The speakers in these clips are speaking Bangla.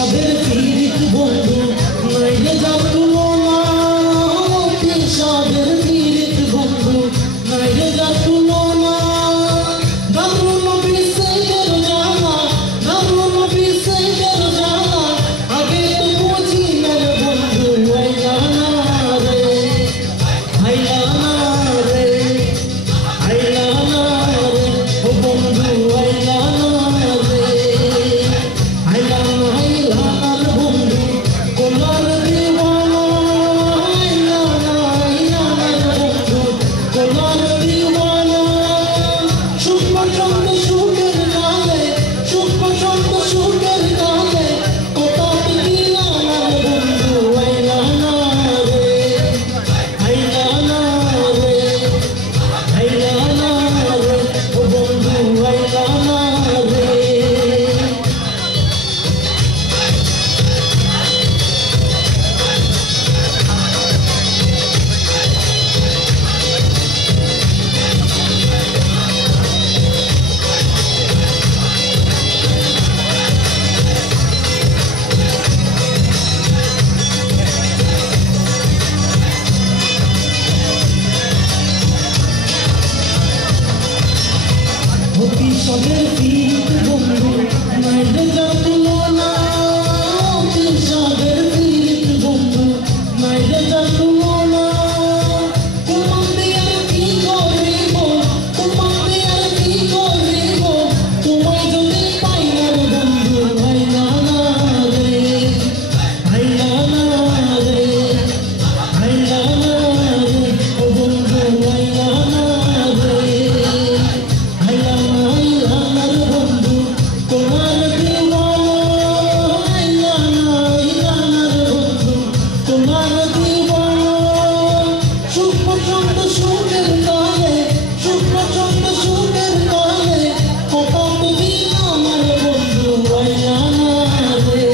সাদের পীড়িত বন্ধু নাইলে যার তুলনা অতি সাদের পীড়িত বন্ধু নাইলে যার তুলনা দারুণ বিশেষের জানা দারুণ বিশেষের জানা আগে তো বুঝি না বন্ধু আইলা না রে আইলা না রে আইলা না রে ও বন্ধু আইলা না রে আইলা না আইলা না বন্ধু কোলার দিওয়ানা আইলা না আইলা না বন্ধু কোলার দিওয়ানা সুখ পছন্দ সুখের নালে সুখ পছন্দ সুখের নালে কোথাও দিলাম না বন্ধু আইলা না রে আইলা না রে আইলা না রে ও বন্ধু আইলা না রে অতি সাদের পীড়িত বন্ধু নাইলে যার তুলনা অতি সাদের পীড়িত বন্ধু নাইলে যার তুলনা তোমার দিয়ে কি করিব তোমার দিয়ে কি করিব তোমায় যদি পাই না বন্ধু আইলা না রে আইলা না রে আইলা না রে ও বন্ধু আইলা না রে আইলা না আইলা না রে বন্ধু কোলার দিওয়ানা আইলা না আইলা না রে বন্ধু কোলার দিওয়ানা সুখ পছন্দ সুখের কালে সুখ পছন্দ সুখের কালে কোথাও তো দিলাম রে বন্ধু আইলা না রে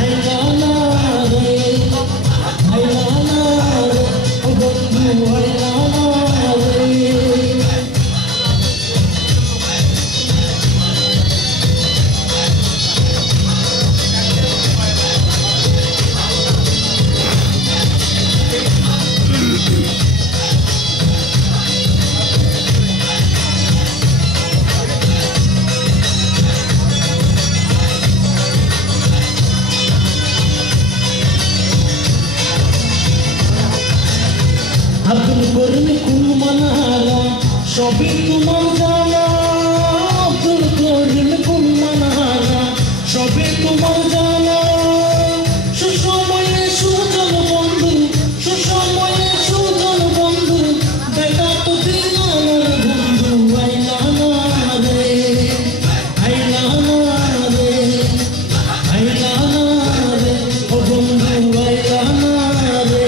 আইলা না রে আইলা না রে ও বন্ধু আইলা না রে আব্দুল করিম কুল মানহারা সবই তোমার জানা আব্দুল করিম কুল মানহারা সবই তোমার জানা সুসময়ে সুজন বন্ধু সুসময়ে সুজন বন্ধু দেখা তো দিলাম রে বন্ধু আইলা না রে আইলা না রে আইলা না রে ও বন্ধু আইলা না রে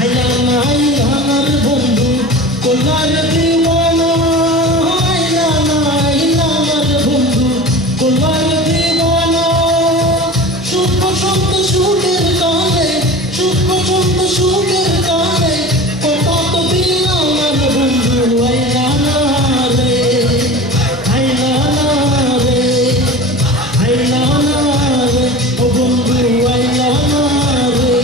আইলা না আইলা না রে বন্ধু কোলার দিওয়ানা আইলা না আইলা না রে বন্ধু কোলার দিওয়ানা সুখ পছন্দ সুখের কালে সুখ পছন্দ সুখের কালে কোথাও তো দিলাম না রে বন্ধু আইলা না রে আইলা না রে আইলা না রে ও বন্ধু আইলা না রে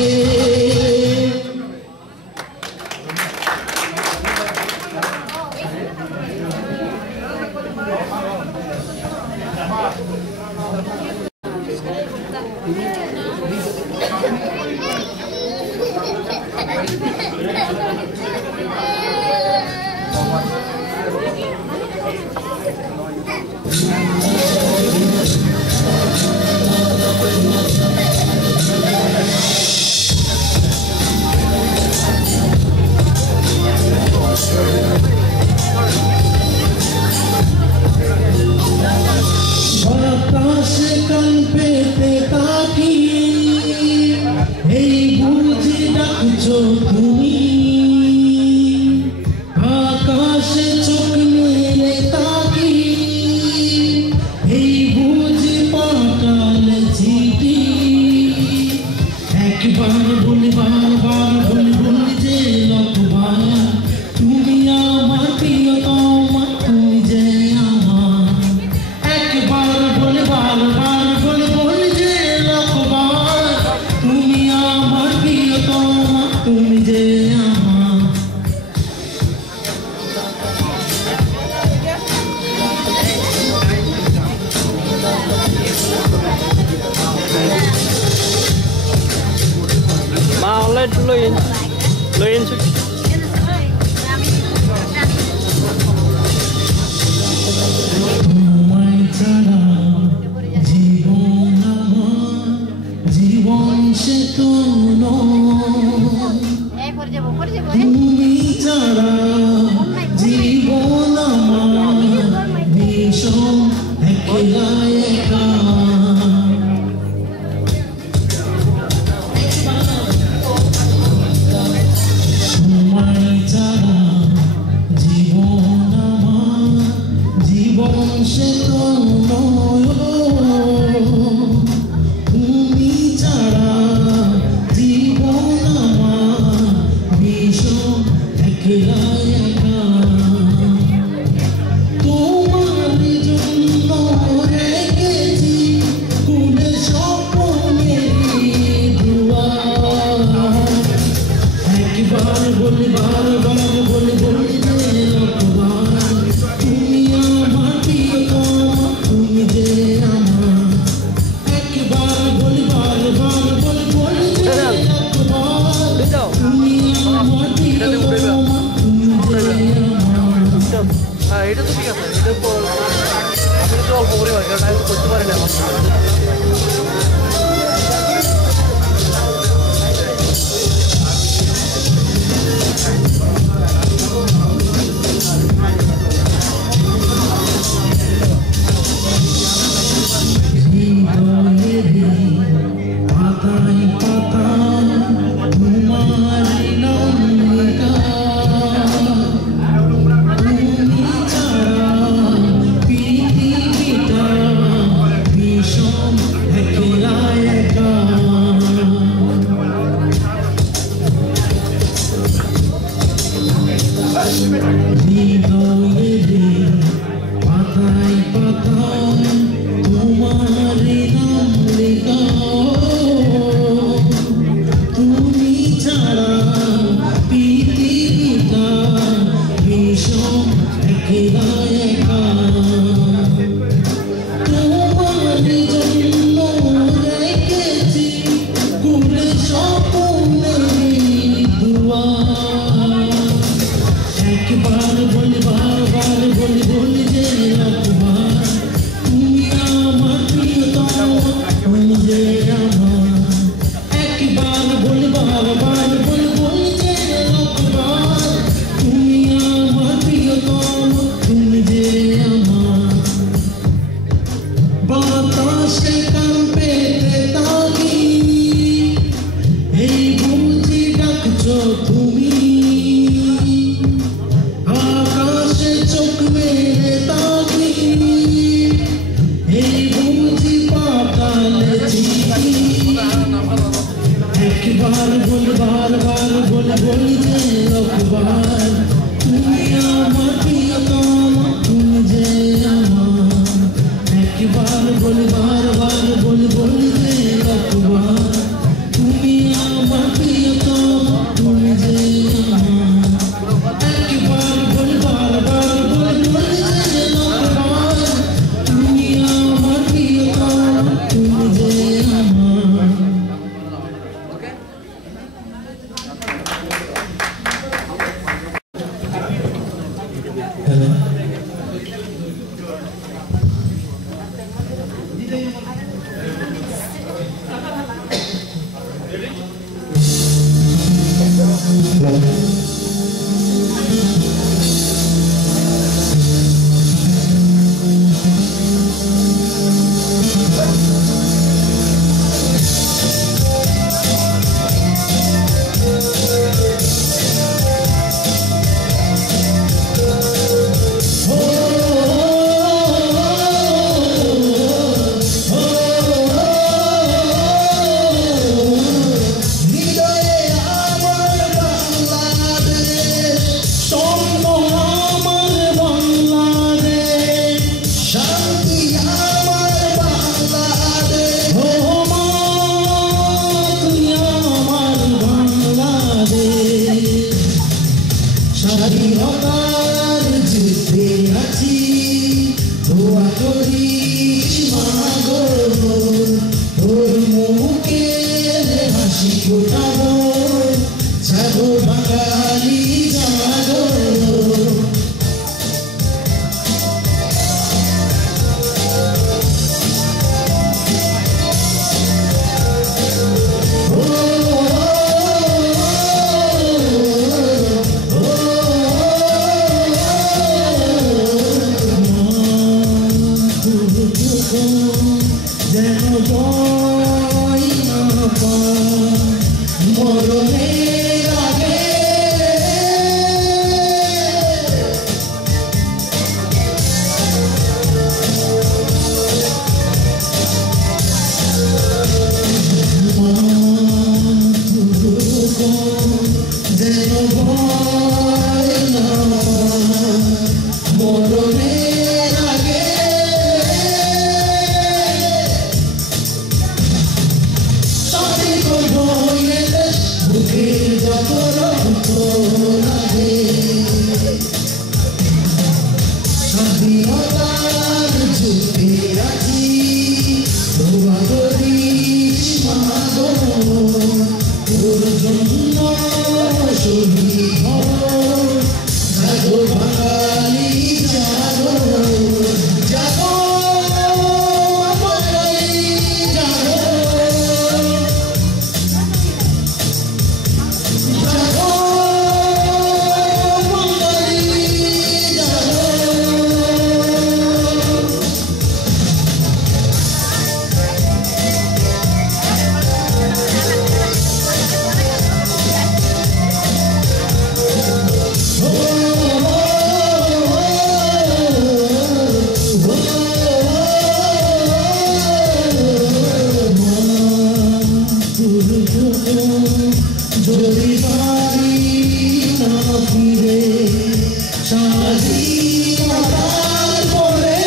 বাতাসে কান যেন জয় না পায় মরণের আগে। যেন ভয় না পায় মরণের আগে। স্বাধীন হইলে বুকের যত রক্ত লাগে স্বাধীনতার যুদ্ধে আছি দোয়া করিস মাগো তোর জন্য শহীদ হও জাগো বাঙালি জাগো জাগো বাঙালি জাগো জাগো বাঙালি জাগো। যদি বাড়ি না ফিরে স্বাধীনতার পরে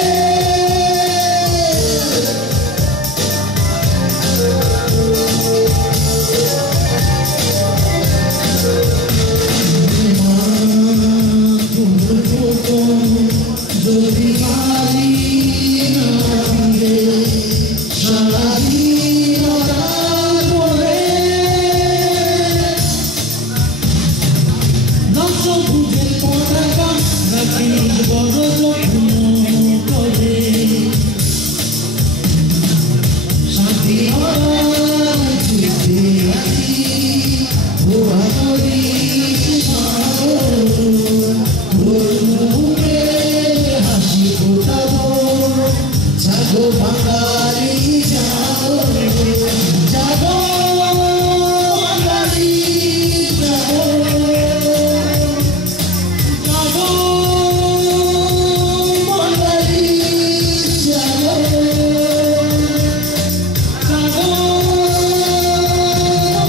যদি বাড়ি না ফিরে স্বাধীনতার পরে বুঝে পড়াবা রাখি বড় যত্ন করে স্বাধীনতার যুদ্ধে আছি দোয়া করিস মাগো তোর মুখে হাসি ফোটাবো জাগো বাঙালি জাগো জাগো বাঙালি জাগো জাগো বাঙালি জাগো জাগো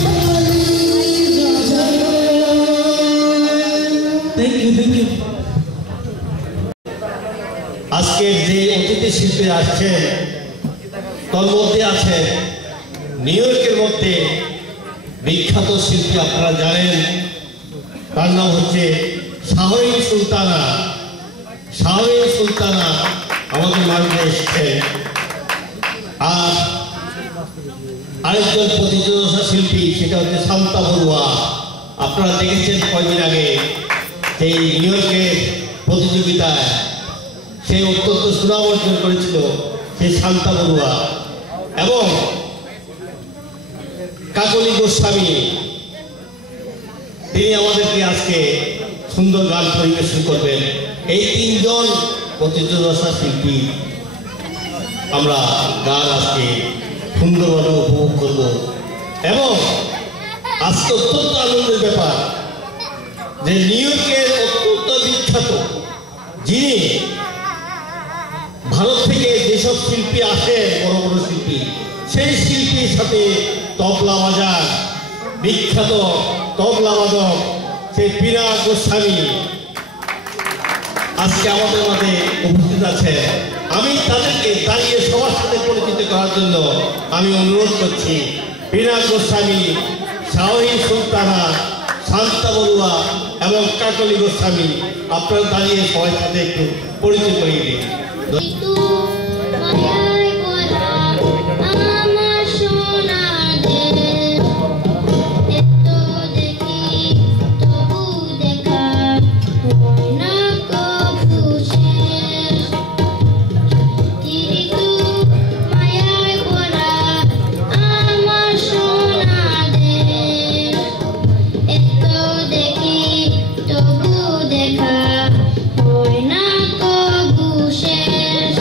বাঙালি জাগো। Thank you. আজকের যে অতিথি শিল্পী আসছেন তার মধ্যে আছে নিউ ইয়র্কের মধ্যে বিখ্যাত শিল্পী, আপনারা জানেন তার নাম হচ্ছে শাহরিন সুলতানা। শাহরিন সুলতানা আমাদের মাঝে এসেছেন। আর আরেকজন প্রতিযোগিতা শিল্পী সেটা হচ্ছে শান্তা বড়ুয়া। আপনারা দেখেছেন কয়েকদিন আগে সেই নিউ ইয়র্কের প্রতিযোগিতায় সে অত্যন্ত সুনাম অর্জন করেছিল সেই শান্তা বড়ুয়া। এবং কাকলি গোস্বামী, তিনি আমাদেরকে আজকে সুন্দর গান পরিবেশন করবেন। এই তিনজন প্রতিযোগিতা শিল্পী আমরা গান আজকে সুন্দরভাবে উপভোগ করব। এবং আজকে অত্যন্ত আনন্দের ব্যাপার যে নিউ ইয়র্কের অত্যন্ত বিখ্যাত, যিনি ভারত থেকে যেসব শিল্পী আসে বড় বড় শিল্পী, সেই শিল্পীর সাথে তবলা বাজার বিখ্যাত তবলা বাদক সেই বীণা গোস্বামী আজকে আমাদের মাঝে উপস্থিত আছে। আমি তাদেরকে দাঁড়িয়ে সবার সাথে পরিচিত করার জন্য আমি অনুরোধ করছি। বীণা গোস্বামী, শাহরিন সুলতানা, শান্তা বড়ুয়া এবং কাকলি গোস্বামী, আপনারা দাঁড়িয়ে সবার সাথে একটু পরিচয় করিয়ে দিন। তবু দেখা হয় না কবু শেষ।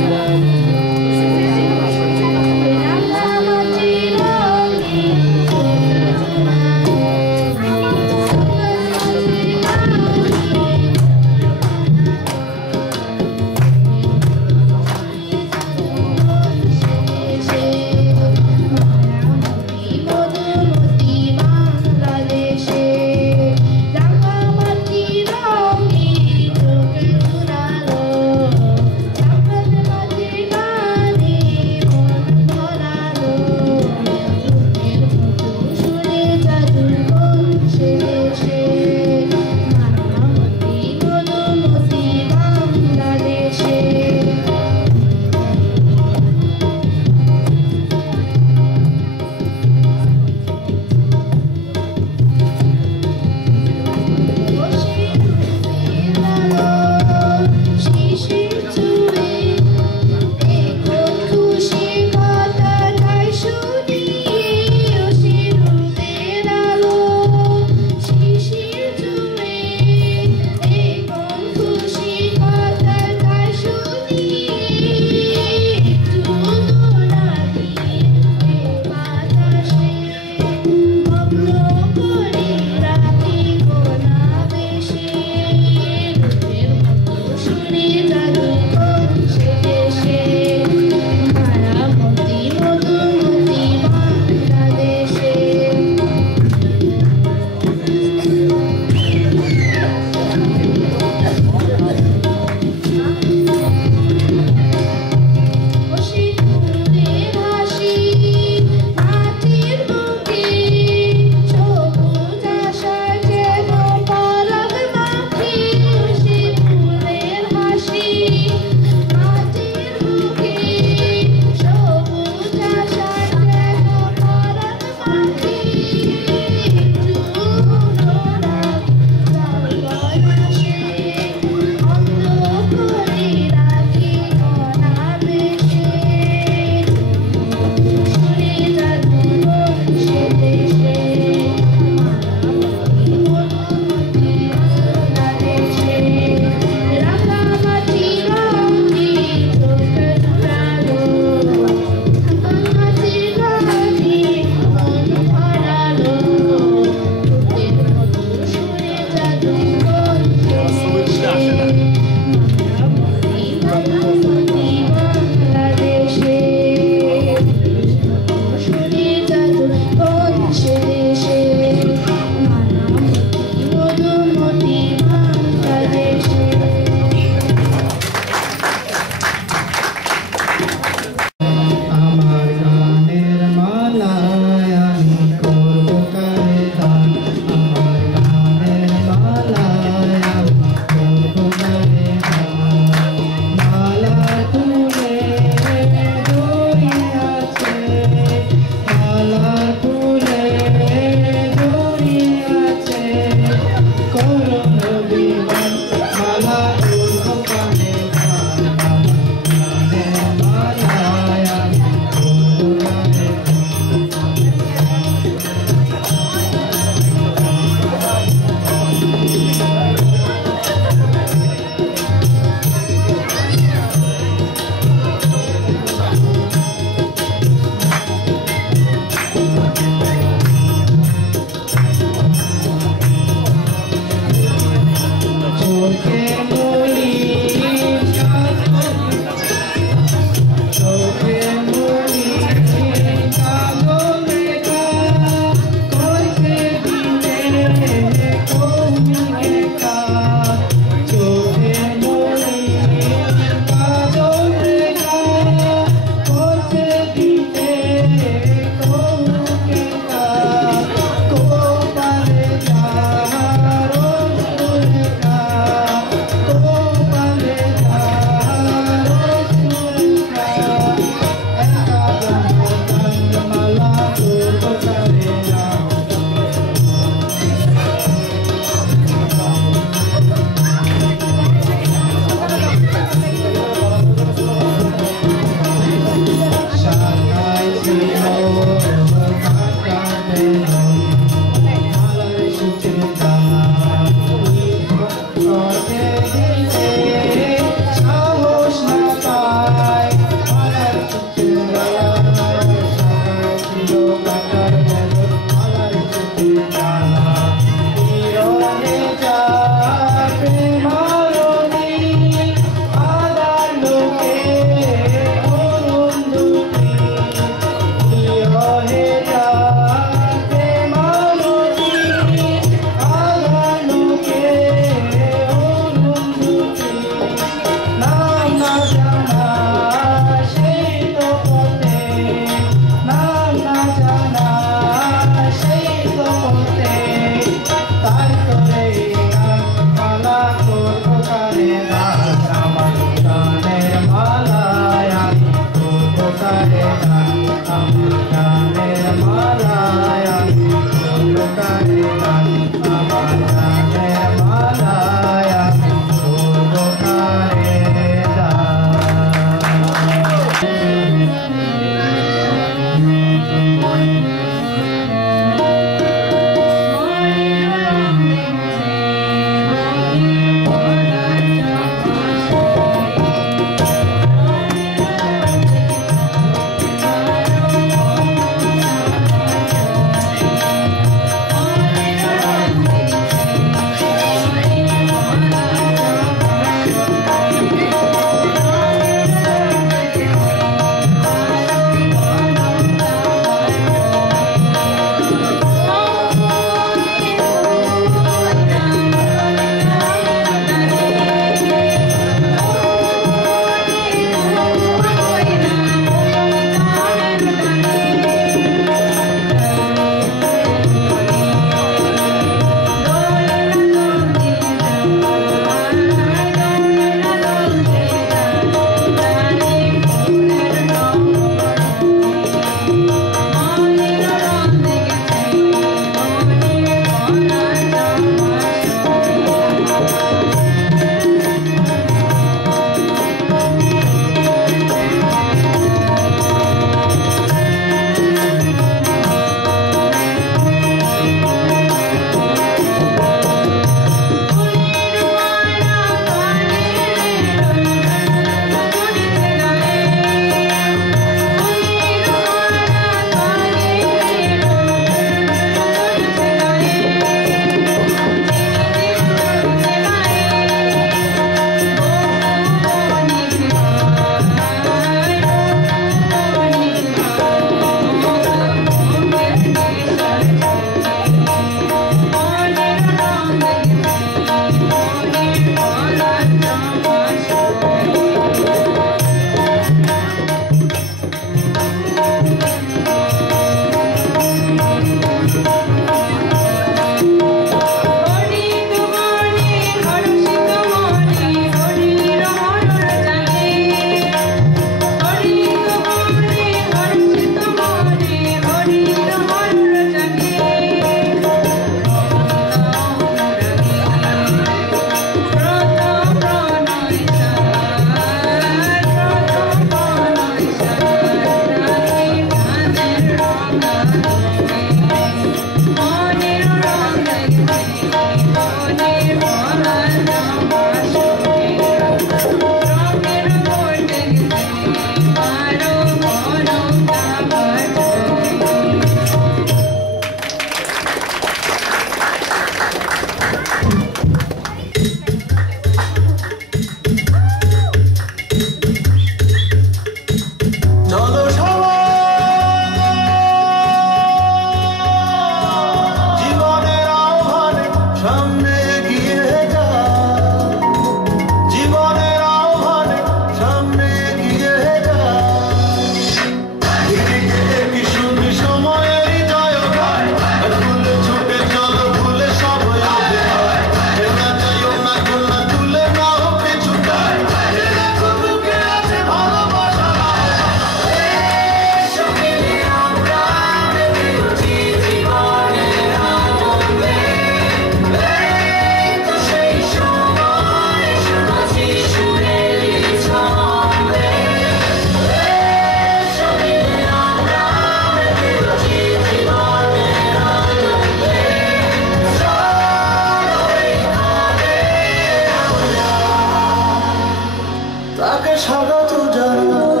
স্বাগত জানাই।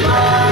Bye.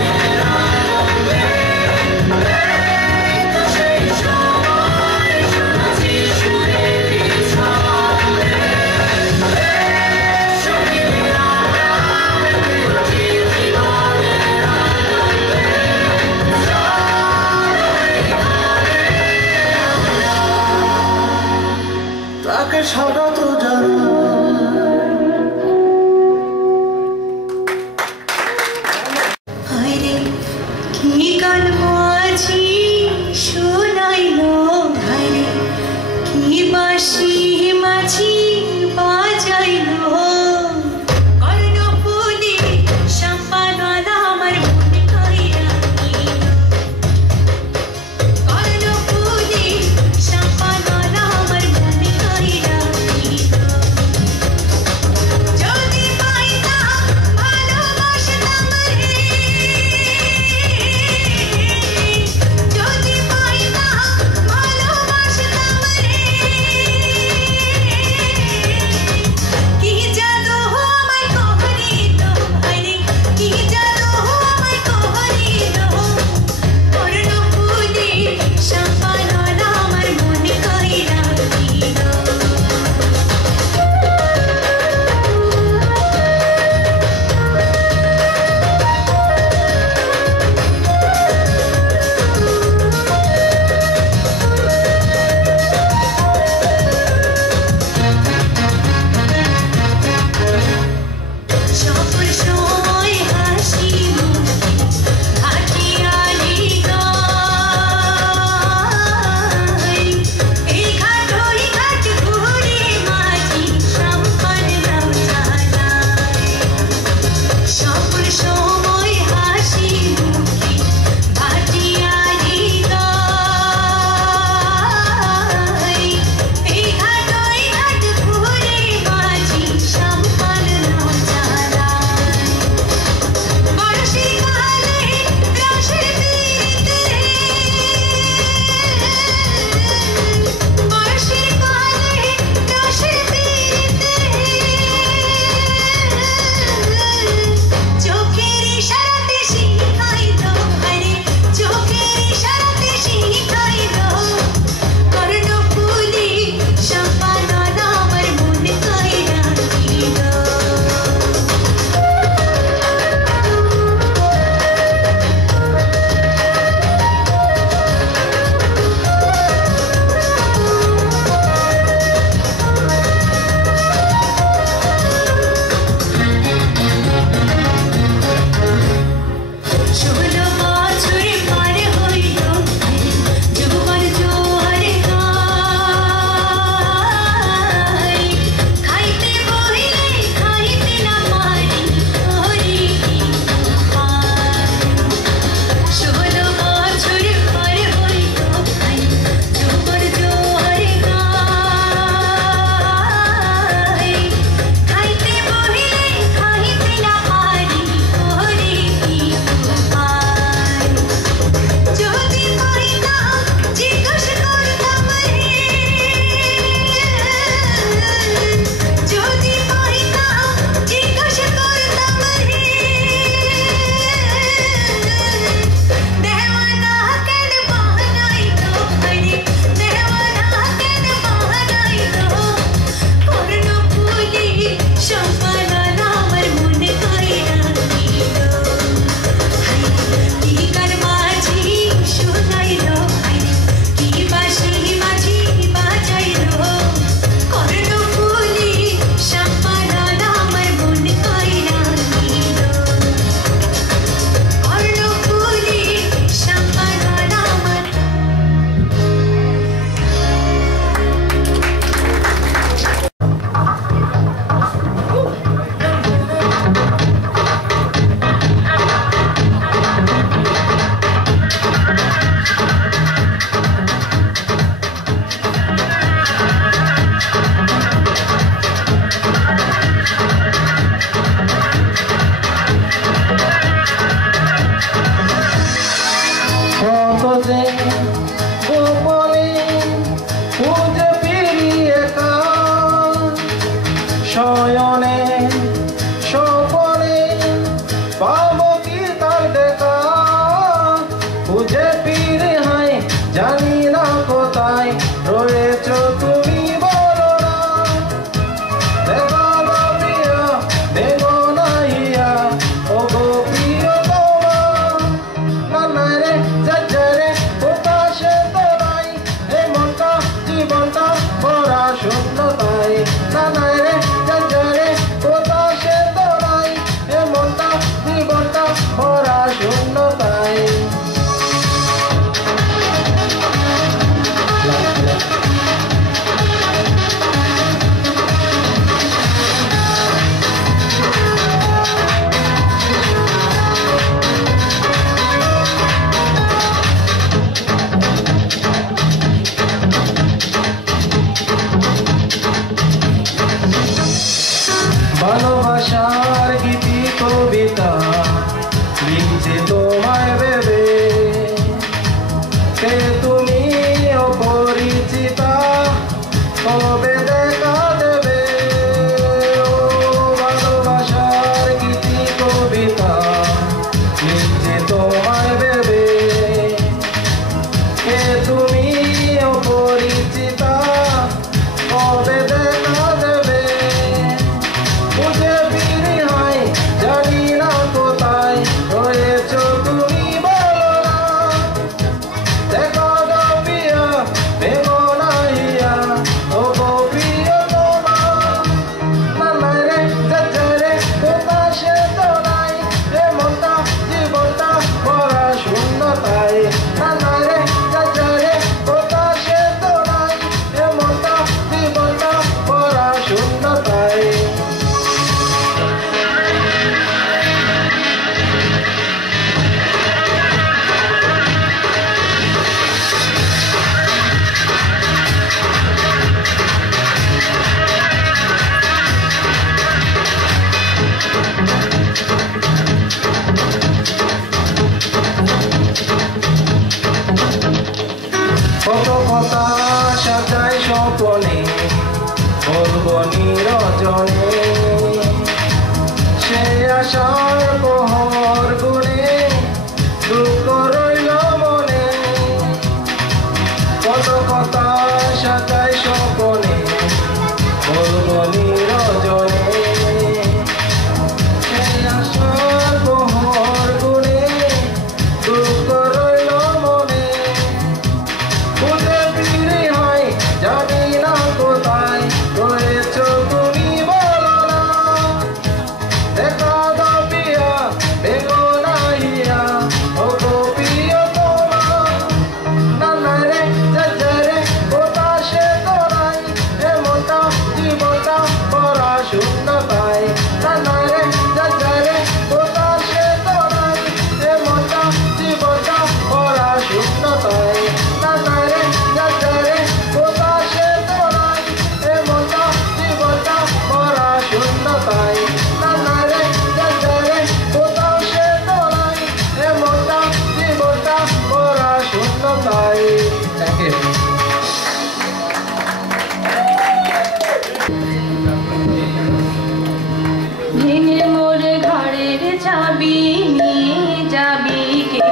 নিয়ে যাবি কে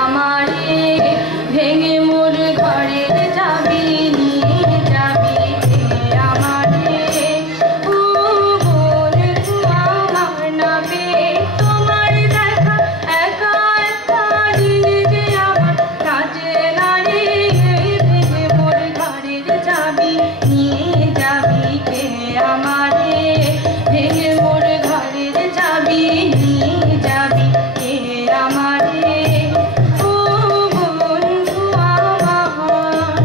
আমারে ভেঙে মোর ঘরের চাবি নিয়ে যাবি কে আমারে ও বন্ধু আমার নামে তোমার দেখা একা একা দিন যে আমার কাজে না রে ভেঙে মোর ঘরের চাবি নিয়ে যাবি কে আমারে ভেঙে মোর ঘরের চাবি নিয়ে যাবি কে আমারে ও বন্ধু আমার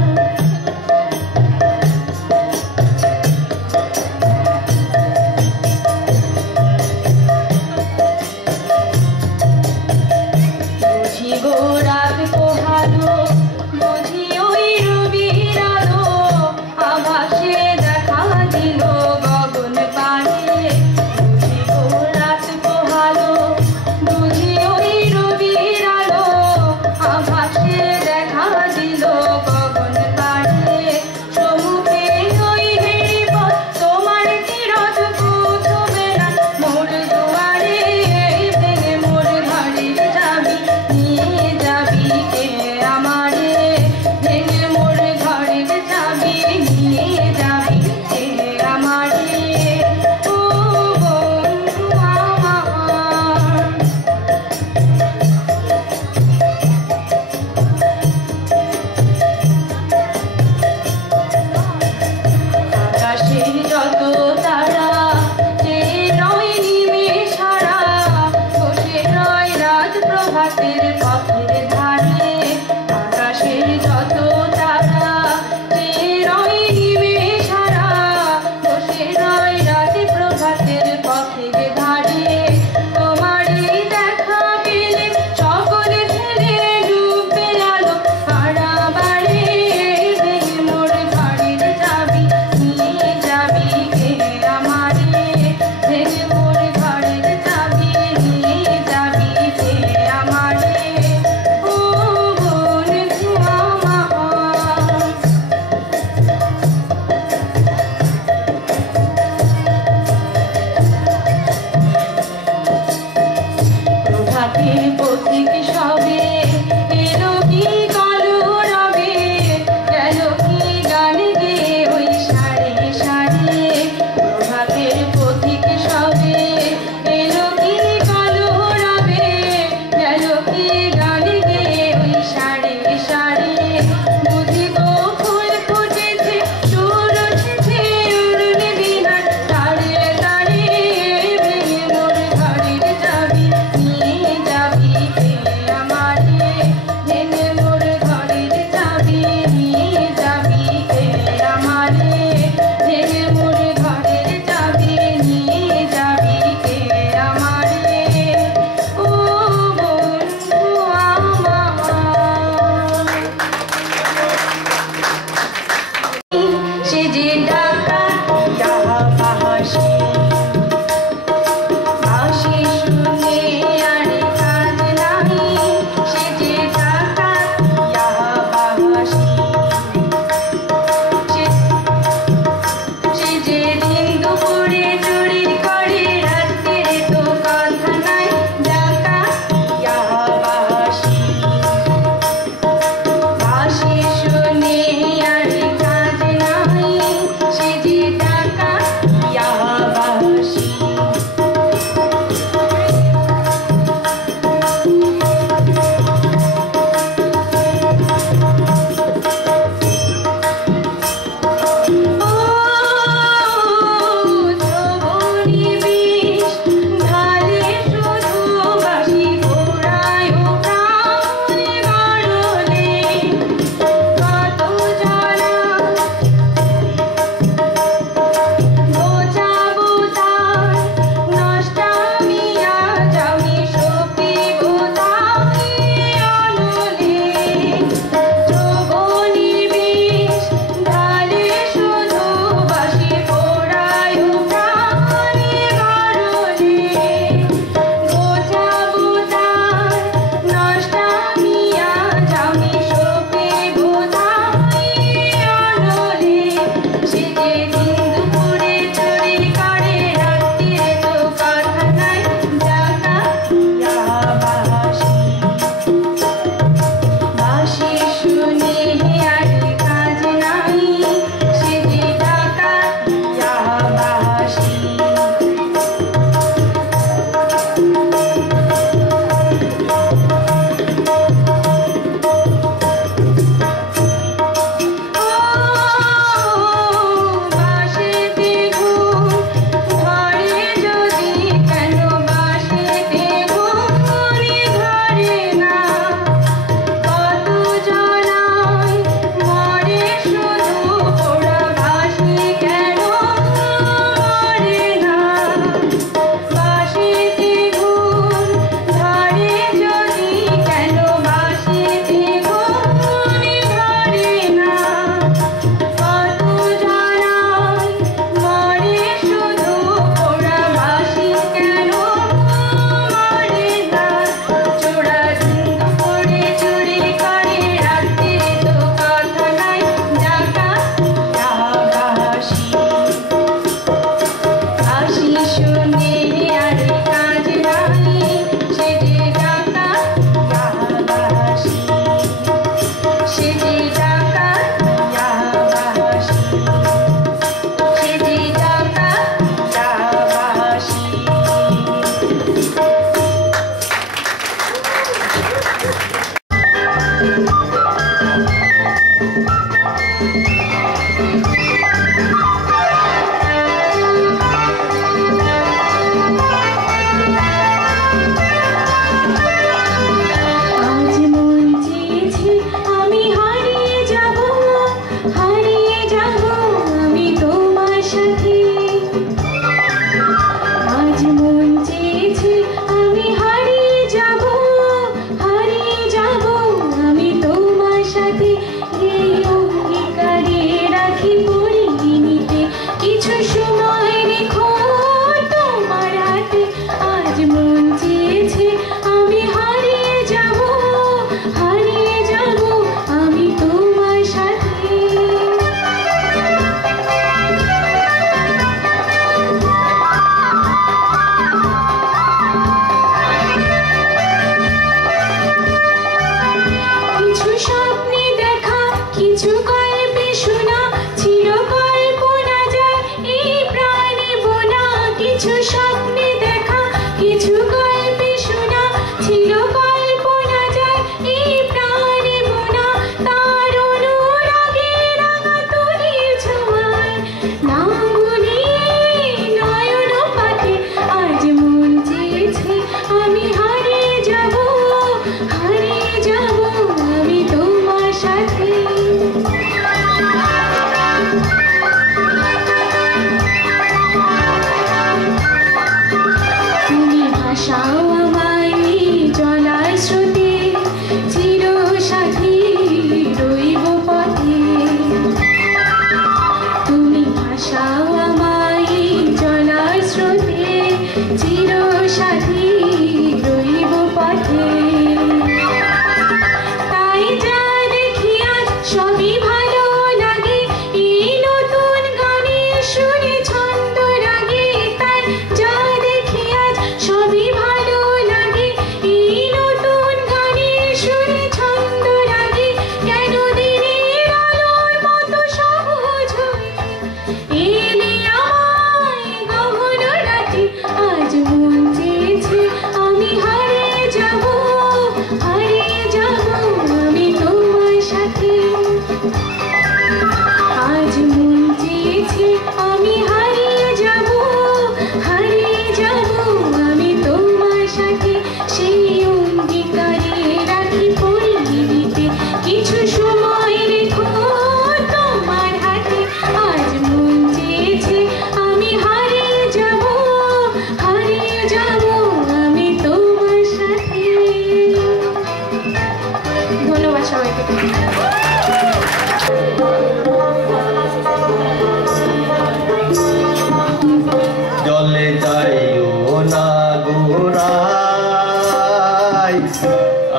বুঝি গো রাত পোহালো বুঝি ওই রবির আলো আভাসে দেখা দিল গগন পানে বুঝি গো রাত পোহালো বুঝি ওই রবির আলো আভাসে দেখা দিল গগন পানে সমুখে ওই হেরিপথ তোমার কি রথ পৌঁছবে না মোর দুয়ারে ভেঙে মোর ঘরের চাবি নিয়ে যাবি কে আমারে ভেঙে মোর ঘরের চাবি নিয়ে যাবি কে আমারে ও বন্ধু আমার আকাশের যত তারা যে নয় নিমেষ হারা বসে রয় রাত প্রভাতের পথের ধারে আকাশের যত তারা যে নয় নিমেষ হারা বসে রয় রাত প্রভাতের পথের ধারে তোমারই দেখা পেলে সকল ছেলে ডুবে আলো হারাবারে ভেঙে মোর ঘরের চাবি নিয়ে যাবি কে আমারে ভেঙে মোর ঘরের চাবি নিয়ে যাবি কে আমারে ও বন্ধু আমার প্রভাতের পথিক সবে এলো কি কালো রবে গেল কি গান গেয়ে ওই সারে সারে প্রভাতের পথিক সবে এলো কি কালো রবে গেল কি গান গেয়ে ওই সারে সারে বুঝি গো ফুল ফুটেছে সুর উঠেছে উড়নে বিহার তারে তারে ভেঙে মোর ঘরের চাবি নিয়ে যাবি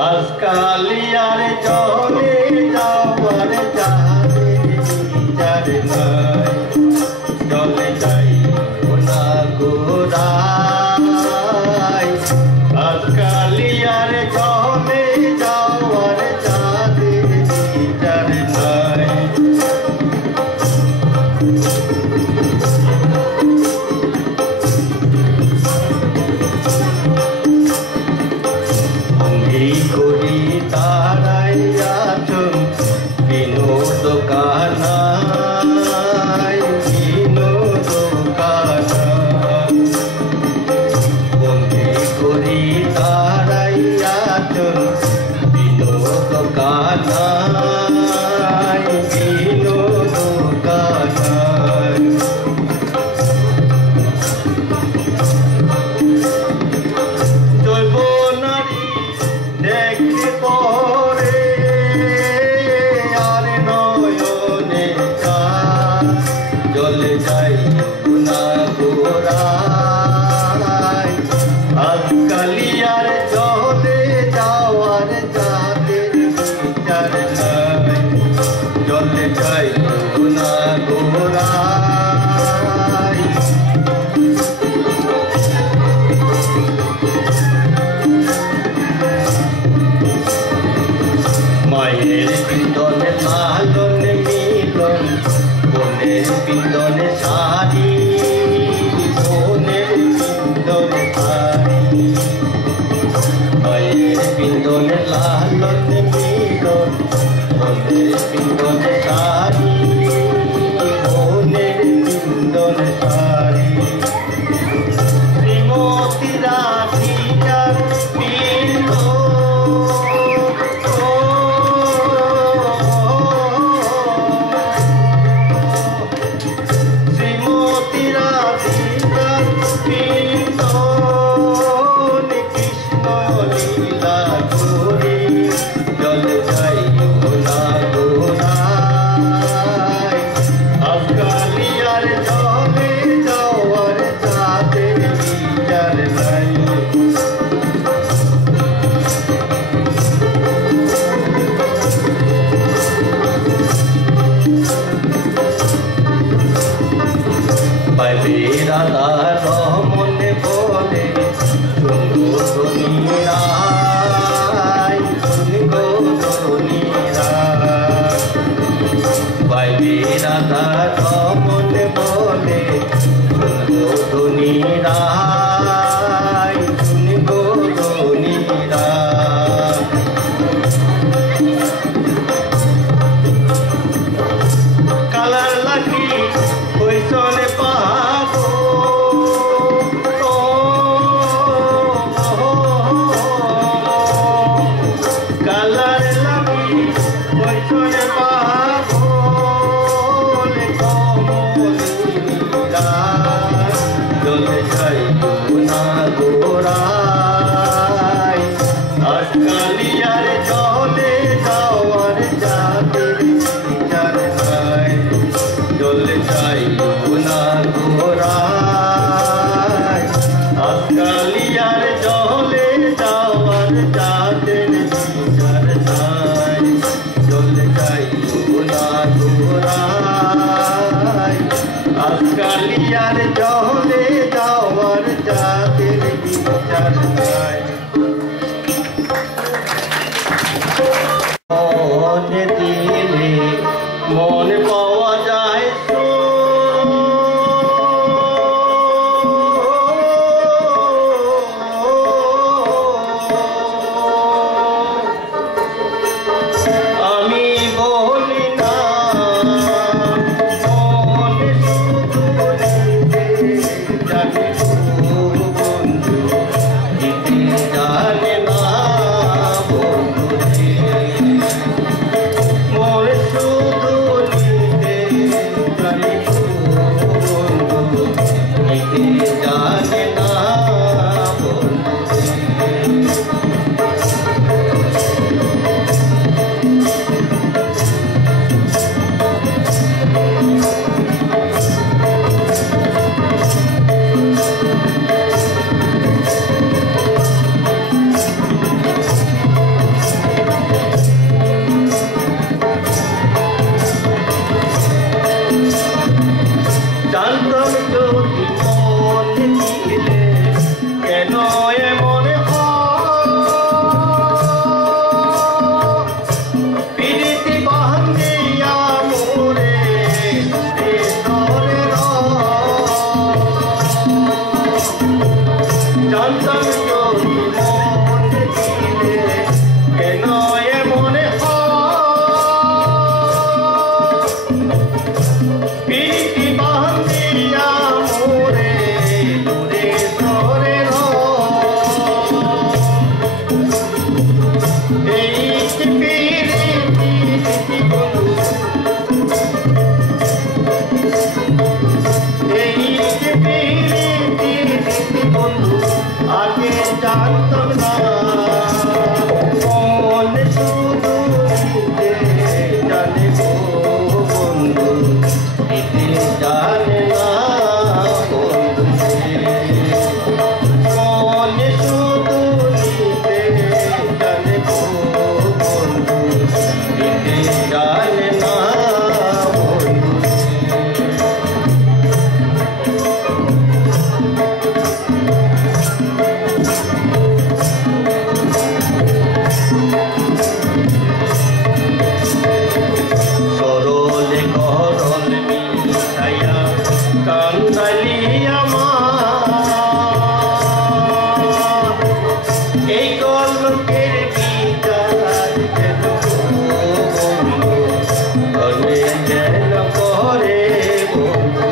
আজকালিয়ার চলে যাওয়ার চাঁদের বিচার নাই চলে যাই না গোরাই আজকালিয়ার চলে যাওয়ার চাঁদের বিচার নাই করি তারাইয়াছো বিনোদ কানাই বিনোদ কানাই বন্দি করি তারাইয়াছো বিনোদ কানাই বিনোদ কানাই জৈব নারী দেখতে পরে আর নয়নে চলে যাই না গোরাই আজকালিয়ার চলে যাওয়ার যাদের বিচার নাই চলে যাই না গোরাই মায়ের পিন্দনে লালন মিলন বোনের পিন্দনে শাড়ি বোনের পিন্দনে শাড়ি মায়ের পিন্দনে লালন মিলন বোনের পিন্দনে শাড়ি বোনের পিন্দনে শাড়ি শ্রীমতী রাধিকার পিন্দ রাধা রমনে বলে সুন্দরীরাই বাইরে রাধা রমনে বলে সুন্দরীরাই কালার লাগি হইসনে পাবো কালার লাগি হইসনে পাবো চলে যাই না গোরাই আজকালিয়ার চলে যাওয়ার যাদের বিচার নাই চলে যাই না গোরাই আজকালিয়ার চলে যাওয়ার যাদের বিচার নাই চলে যাই না গোরাই আজকালিয়ার চলে যাওয়ার যাদের বিচার নাই কলকের বিচার যেন বন্ধু করে যেন করে বন্ধু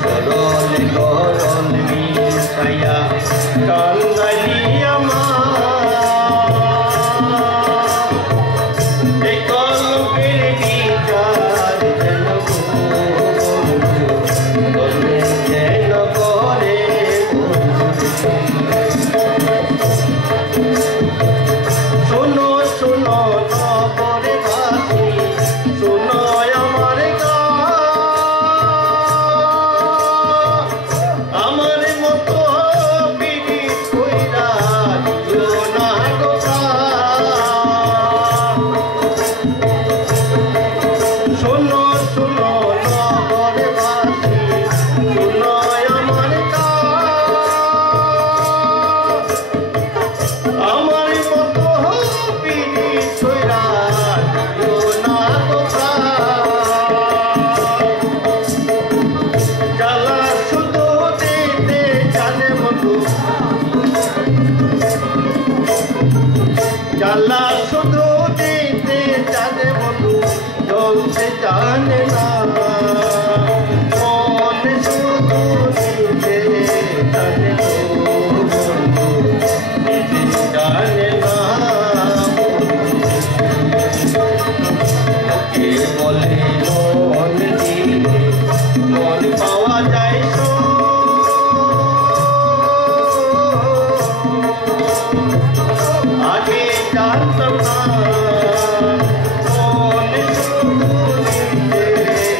সরল গরল মিশাইয়া কান্দালি আমার এই কলকের বিচার যেন বন্ধু যেন করে শোনো শোনো নগরবাসী শোনো আমার আমার মতো পীড়িত কইরা দিও না গো শোনো শোনো নগরবাসী শোনো আমার আমার মতো পীড়িত কইরা দিও না গো জ্বালা শুধু দিতে জানে বন্ধু জ্বালা শুধু দিতে জানে বন্ধু জ্বলতে জানে না মন শুধু দিতে জানে বন্ধু দিতে জানে না কে বলে মন দিলে মন পাওয়া যায় আগে জানতাম না মন শুধু দিতে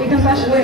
एकदम पास हुए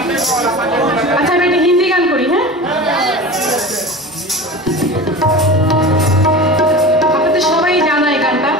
अच्छा बेटे हिंदी गान करी है आपने तो सबाई जाना है गानটা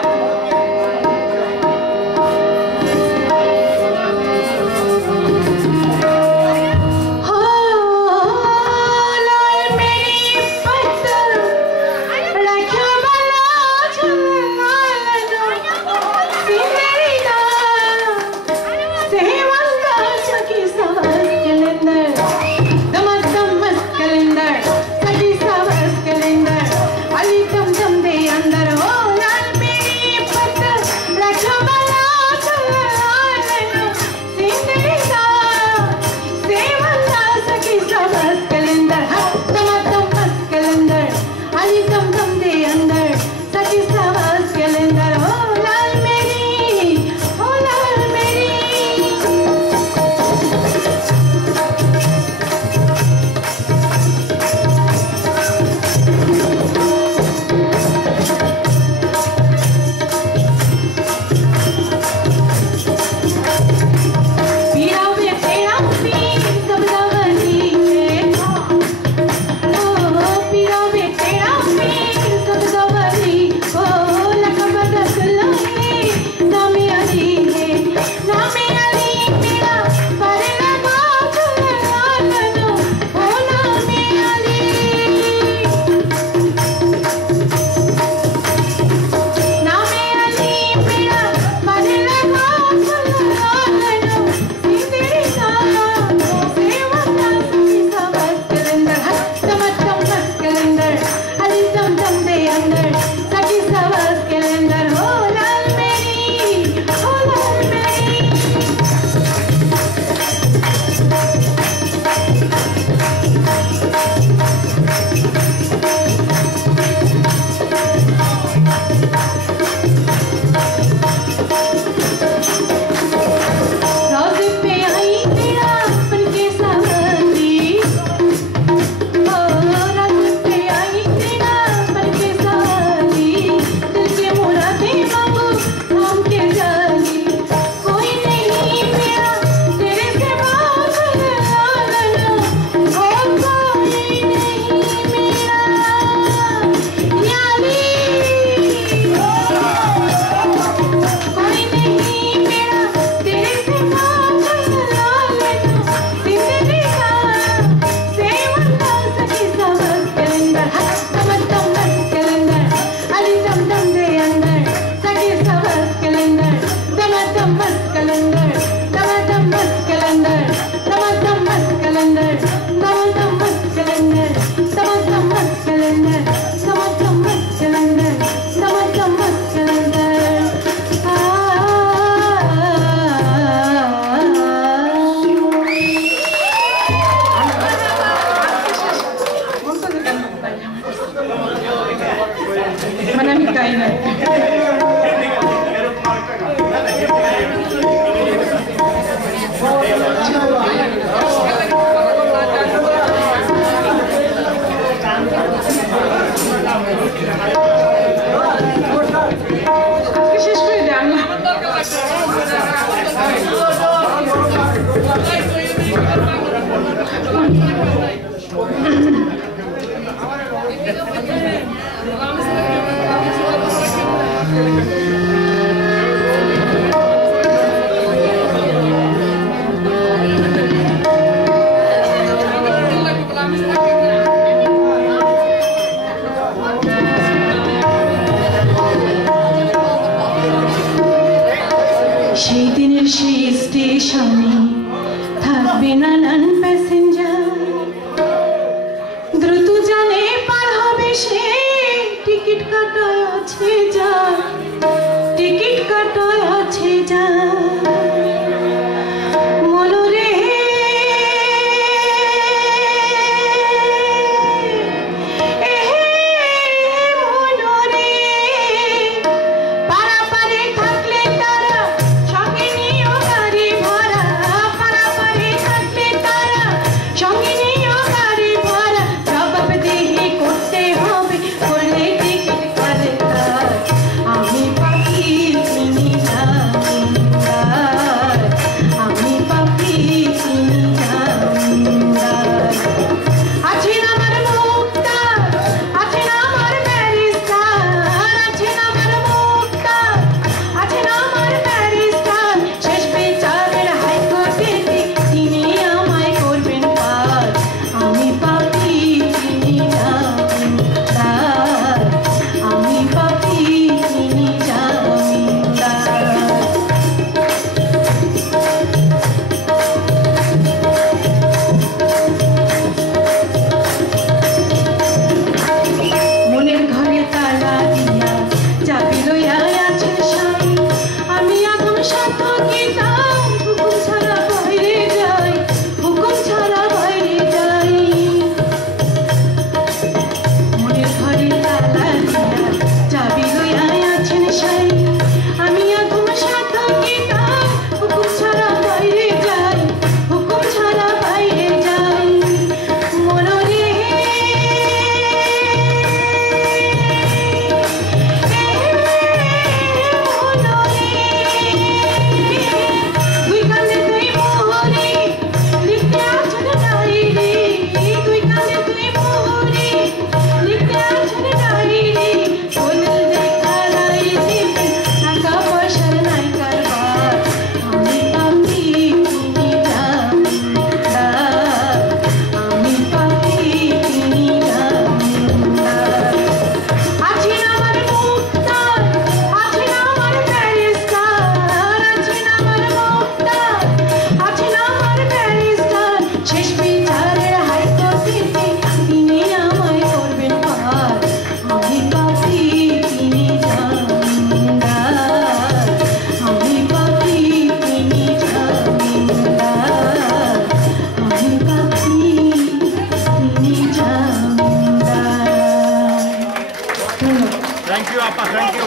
আপা, থ্যাংক ইউ।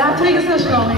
রাত হয়ে গেছে আসলে অনেক।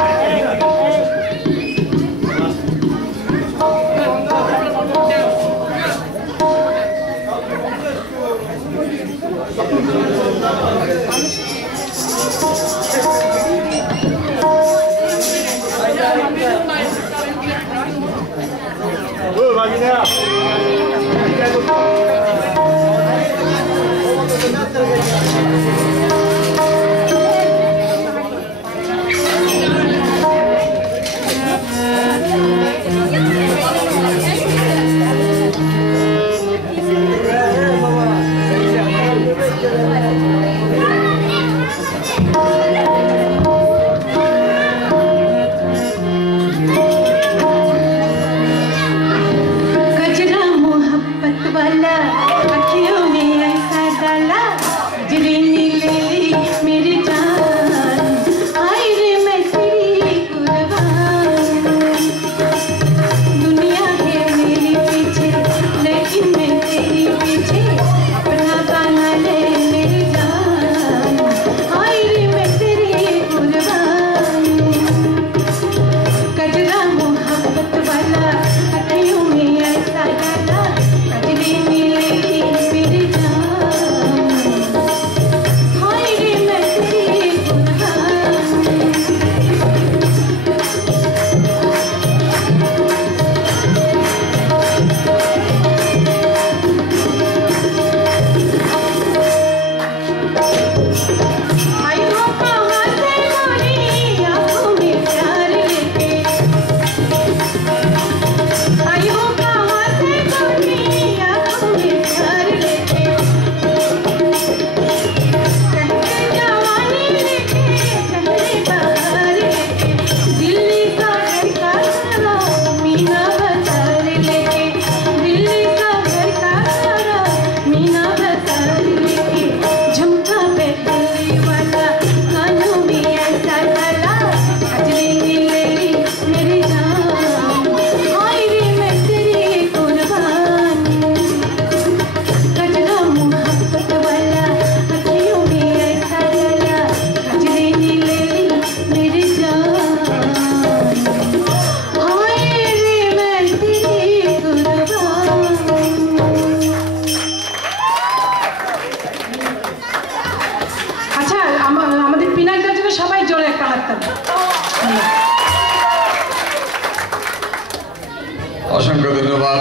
অসংখ্য ধন্যবাদ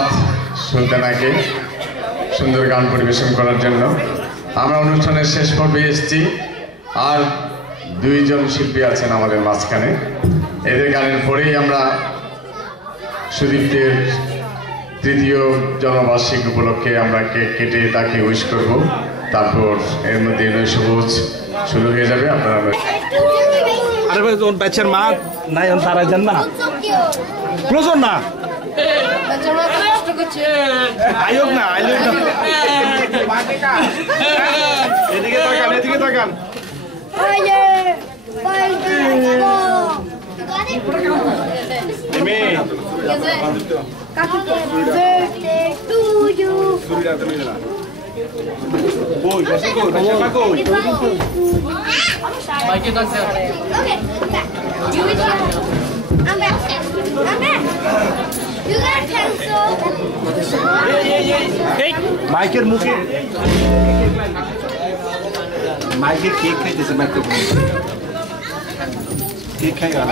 সুলতানাকে সুন্দর গান পরিবেশন করার জন্য। আমরা অনুষ্ঠানের শেষ পর্বে এসেছি, আর দুইজন শিল্পী আছেন আমাদের মাঝখানে। এদের গানের পরেই আমরা সুদীপ্তের তৃতীয় জন্মবার্ষিকী উপলক্ষে আমরা কেক কেটে তাকে উইশ করব। তারপর এর মধ্যে নৈশভোজ শুরু হয়ে যাবে। আপনারা আরে ভাই, ওর বাচ্চার মা নাই, তারা যান না প্রয়োজন না আয়োগ না আয়োগ না। এদিকে তাকান, এদিকে তাকান। মাইকের মুখে মাইকে কেক খাইতেছে, মাইক্রোফোন কেক খাই গেল।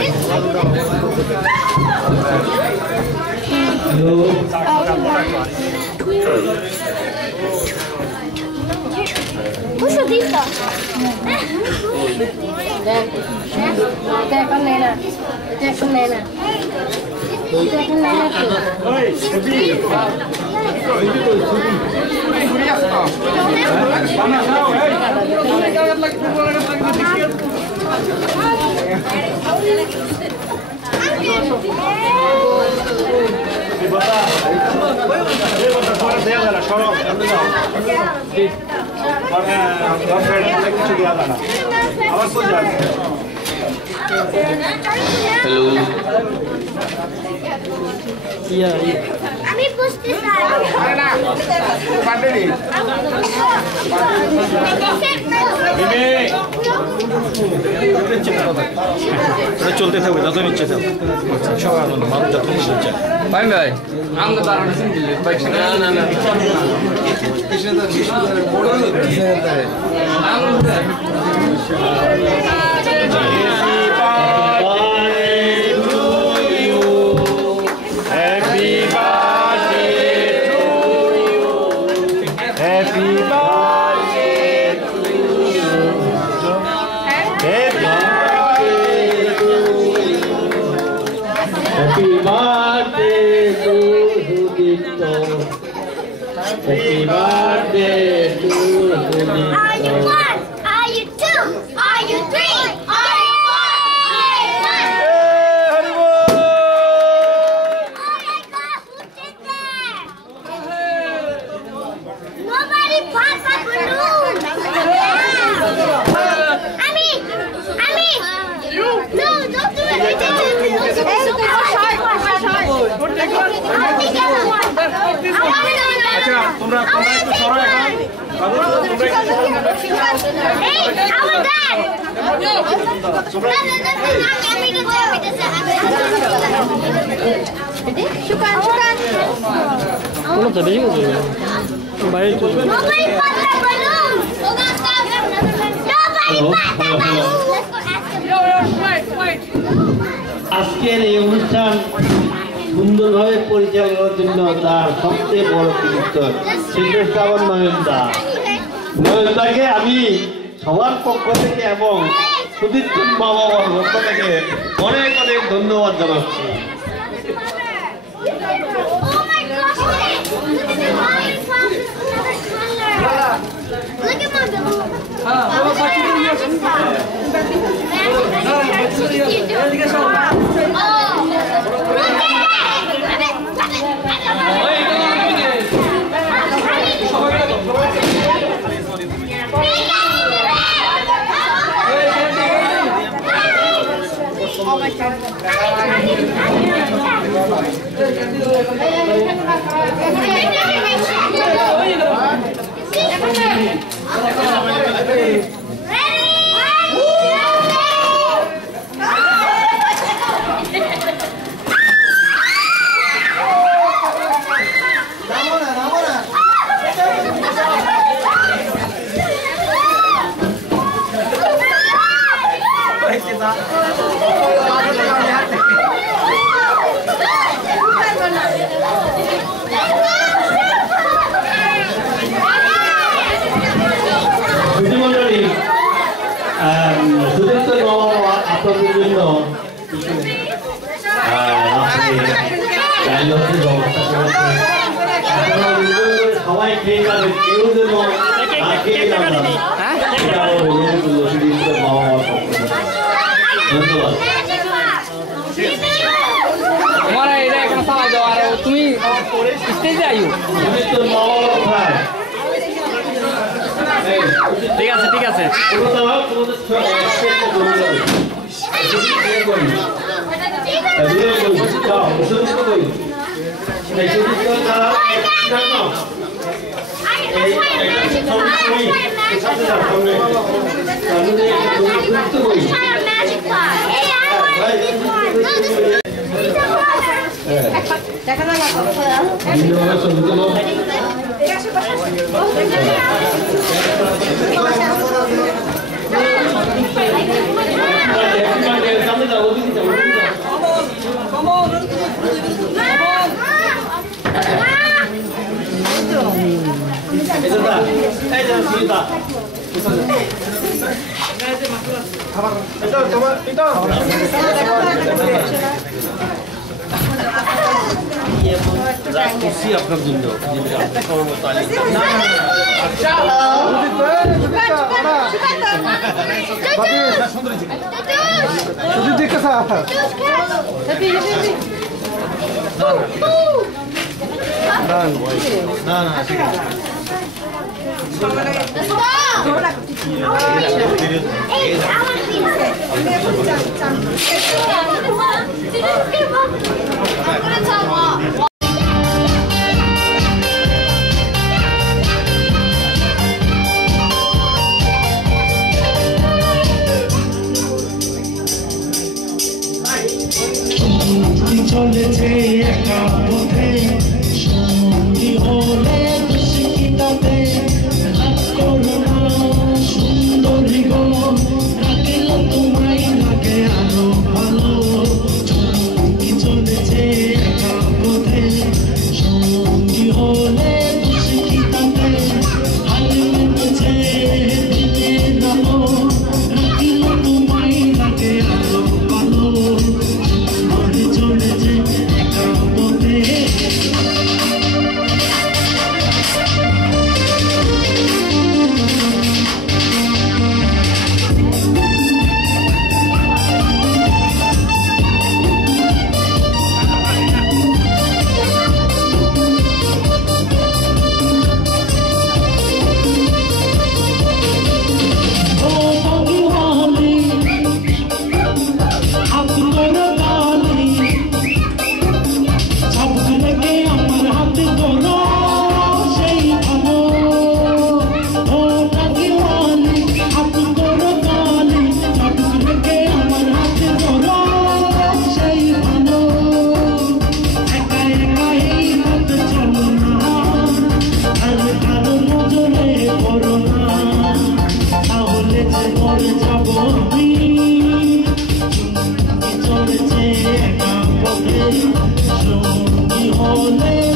Hello. আমি বুঝতে চাই আরে না পারবে নি চলতে থাকবে যত নিচ্ছে থাকবে সবার মানুষ যত নিচ্ছে ভাই ভাই আমরা তার দিলে বাইক না না Happy birthday to Udito. Happy birthday to Udito. Are you one? Are you two? Are you three? Are you four? Are you five? Oh my God, who did that? Nobody popped a balloon. No, don't do it. আচ্ছা তোমরা একটু সরো এখন বাবু তোমরা একটু আজকের এই অনুষ্ঠান সুন্দরভাবে পরিচালনার জন্য তার সবচেয়ে বড় কৃতিত্ব শ্রীকৃষ্ণ নয়নদাকে আমি সবার পক্ষ থেকে এবং সুদীপ্তর মা বাবার পক্ষ থেকে অনেক অনেক ধন্যবাদ জানাচ্ছি। আপনাদের জন্য সবাই খেয়ে যাবে, কেউ যেন না খেয়ে যাবে। ধন্যবাদ। তুমি স্টেজে আইও। ঠিক আছে ঠিক আছে। আপনার জন্য না না ঠিক আছে একা পথে সঙ্গী হলে দুষ্কৃতাতে রাগ করো না সুন্দরী গো রাখিল তোমায় লাগে আরো ভালো চলতি চলেছে একা পথে সঙ্গী হলে দুষ্কৃতাতে হাল মেটেছে দিনের আলো রাখিল তোমায় লাগে আরো ভালো চলেছে একা পথে চলেছে একা পথে সঙ্গী হলে